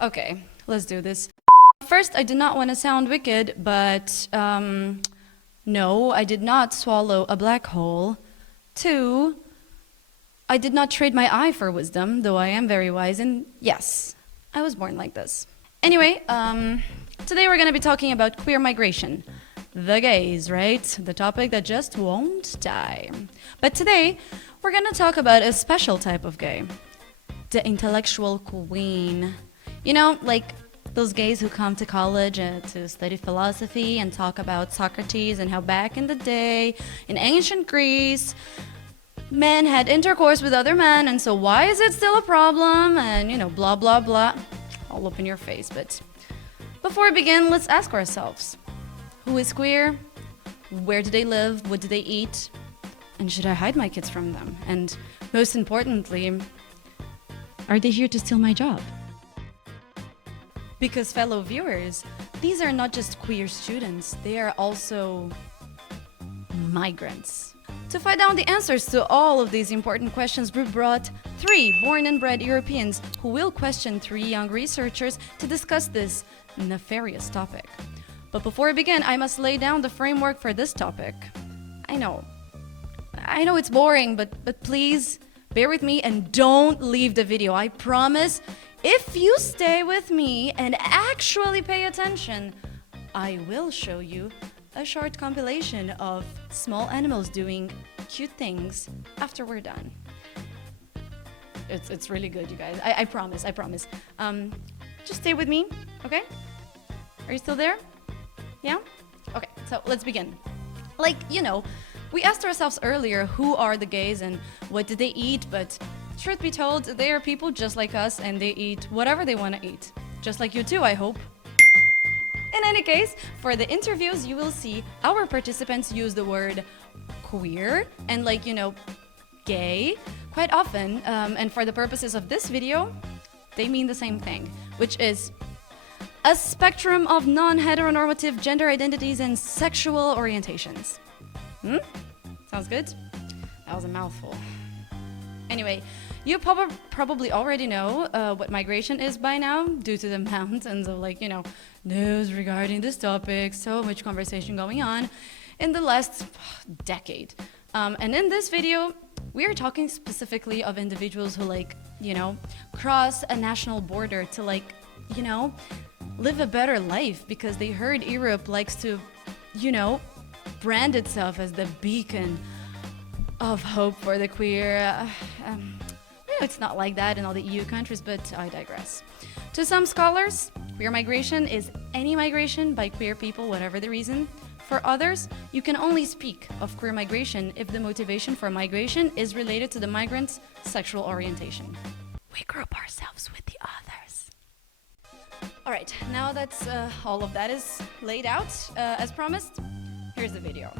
Okay, let's do this. First, I did not want to sound wicked, but no, I did not swallow a black hole. Two, I did not trade my eye for wisdom, though I am very wise, and yes, I was born like this. Anyway, today we're going to be talking about queer migration. The gays, right? The topic that just won't die. But today, we're going to talk about a special type of gay. The intellectual queen. You know, like those gays who come to college to study philosophy and talk about Socrates and how back in the day, in ancient Greece, men had intercourse with other men, and so why is it still a problem? And, you know, blah, blah, blah. All up in your face. But before we begin, let's ask ourselves, who is queer? Where do they live? What do they eat? And should I hide my kids from them? And most importantly, are they here to steal my job? Because fellow viewers, these are not just queer students, they are also migrants. To find out the answers to all of these important questions, we brought 3 born and bred Europeans who will question 3 young researchers to discuss this nefarious topic. But before we begin, I must lay down the framework for this topic. I know it's boring, but please bear with me and don't leave the video. I promise, if you stay with me and actually pay attention, I will show you a short compilation of small animals doing cute things after we're done. It's really good, you guys. I promise. Just stay with me, okay? Are you still there? Yeah? Okay, so let's begin. Like, you know, we asked ourselves earlier, who are the gays and what do they eat? But truth be told, they are people just like us and they eat whatever they want to eat. Just like you too, I hope. In any case, for the interviews, you will see our participants use the word queer and, like, you know, gay quite often. And for the purposes of this video, they mean the same thing, which is a spectrum of non-heteronormative gender identities and sexual orientations. Sounds good? That was a mouthful. Anyway, you probably already know what migration is by now, due to the mountains of, like, you know, news regarding this topic, so much conversation going on in the last decade. And in this video, we are talking specifically of individuals who, like, you know, cross a national border to, like, you know, live a better life because they heard Europe likes to, you know, brand itself as the beacon of hope for the queer. It's not like that in all the EU countries, but I digress. To some scholars, queer migration is any migration by queer people, whatever the reason. For others, you can only speak of queer migration if the motivation for migration is related to the migrant's sexual orientation. We group ourselves with the others. All right, now that's all of that is laid out, as promised, here's the video.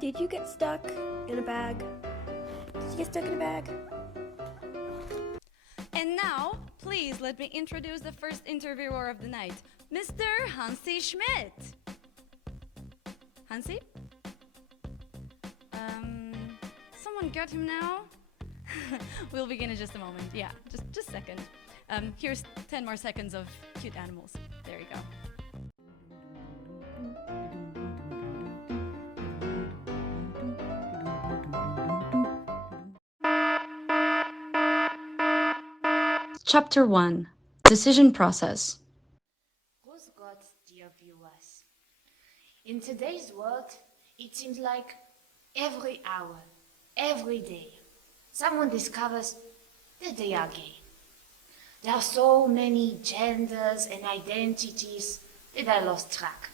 Did you get stuck in a bag? Did you get stuck in a bag? And now, please let me introduce the first interviewer of the night, Mr. Hansi Schmidt. Hansi? Someone got him now? We'll begin in just a moment. Yeah, just a second. Here's 10 more seconds of cute animals. There you go. Chapter 1. Decision Process. Grüß Gott, dear viewers. In today's world, it seems like every hour, every day, someone discovers that they are gay. There are so many genders and identities that I lost track.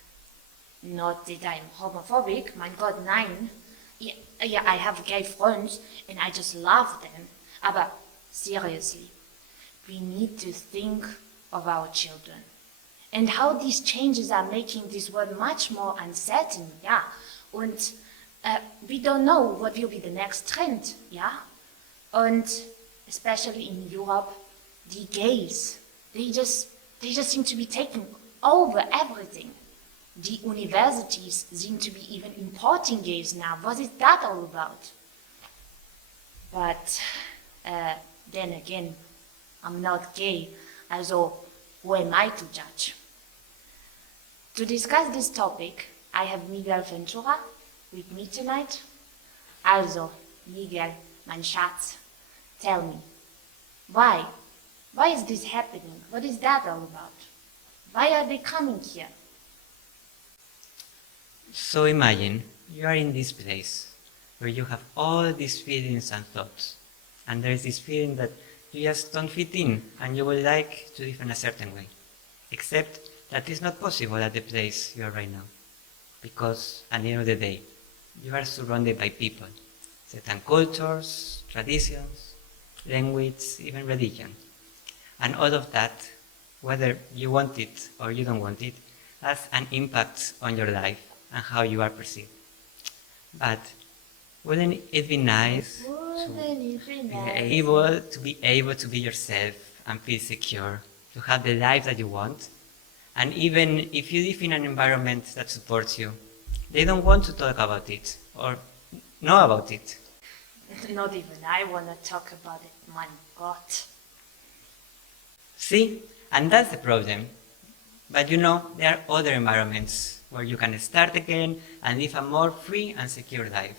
Not that I'm homophobic, mein Gott, nein. Yeah, I have gay friends and I just love them. Aber seriously, we need to think of our children and how these changes are making this world much more uncertain, yeah. Und we don't know what will be the next trend, yeah. And especially in Europe, the gays, they just seem to be taking over everything. The universities seem to be even importing gays now. What is that all about? But then again, I'm not gay, also who am I to judge? To discuss this topic, I have Miguel Ventura with me tonight. Also, Miguel, mein Schatz, tell me, why? Why is this happening? What is that all about? Why are they coming here? So imagine you are in this place where you have all these feelings and thoughts, and there is this feeling that you just don't fit in and you would like to live in a certain way, except that is not possible at the place you are right now, because at the end of the day, you are surrounded by people, certain cultures, traditions, language, even religion, and all of that, whether you want it or you don't want it, has an impact on your life and how you are perceived. But wouldn't it be nice to be able to be yourself and feel secure, to have the life that you want? And even if you live in an environment that supports you, they don't want to talk about it or know about it. Not even I want to talk about it, my God. See? And that's the problem. But you know, there are other environments where you can start again and live a more free and secure life.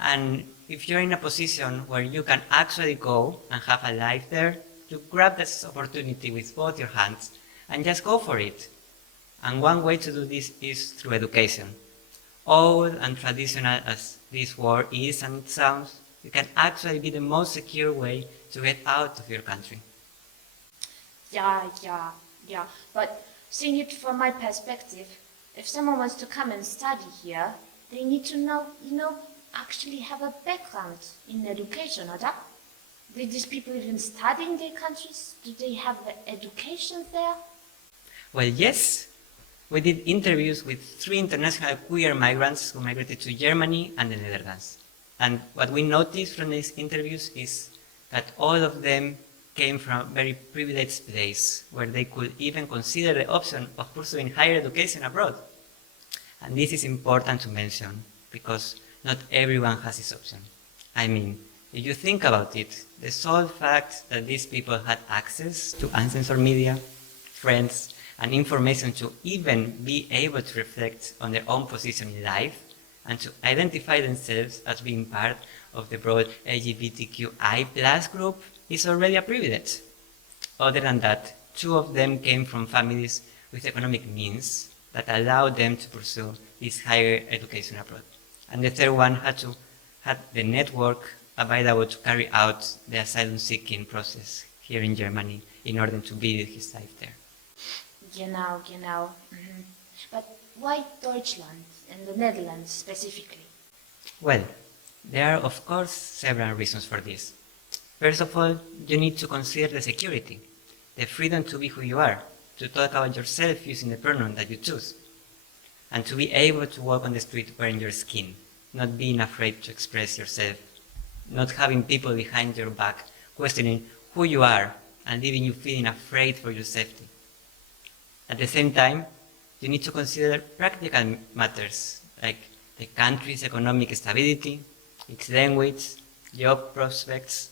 And if you're in a position where you can actually go and have a life there, you grab this opportunity with both your hands and just go for it. And one way to do this is through education. Old and traditional as this word is and sounds, it can actually be the most secure way to get out of your country. Yeah. But seeing it from my perspective, if someone wants to come and study here, they need to know, actually have a background in education, or that? Do these people even study in their countries? Do they have education there? Well, yes. We did interviews with 3 international queer migrants who migrated to Germany and the Netherlands. And what we noticed from these interviews is that all of them came from a very privileged place where they could even consider the option of pursuing higher education abroad. And this is important to mention because not everyone has this option. I mean, if you think about it, the sole fact that these people had access to uncensored media, friends, and information to even be able to reflect on their own position in life and to identify themselves as being part of the broad LGBTQI+ group is already a privilege. Other than that, 2 of them came from families with economic means that allowed them to pursue this higher education abroad. And the 3rd one had the network available to carry out the asylum-seeking process here in Germany in order to build his life there. Genau. Mhm. But why Deutschland and the Netherlands specifically? Well, there are of course several reasons for this. First of all, you need to consider the security, the freedom to be who you are, to talk about yourself using the pronoun that you choose, and to be able to walk on the street wearing your skin, not being afraid to express yourself, not having people behind your back questioning who you are and leaving you feeling afraid for your safety. At the same time, you need to consider practical matters like the country's economic stability, its language, job prospects,